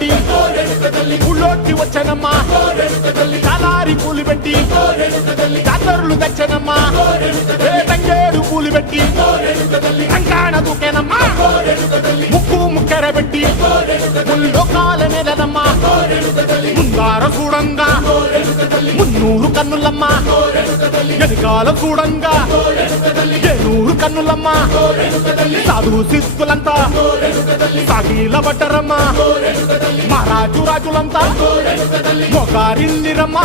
పెట్టి ఊళ్ళోకి వచ్చనమ్మా చాలారి పూలు పెట్టి జాతరులు తెచ్చనమ్మా తంగేడు పూలు పెట్టి కంకాణ దూకేనమ్మా ముక్కు ముక్కెర పెట్టి ముల్లోకాల నెలనమ్మా ముందార చూడంగా మున్నూరు కన్నులమ్మా వెనకాల చూడంగా ఏనూరు కన్నులమ్మా సాధు శిస్తులంతా సాగిల పడ్డరమ్మా మహారాజు రాజులంతా మొగారిందిరమ్మా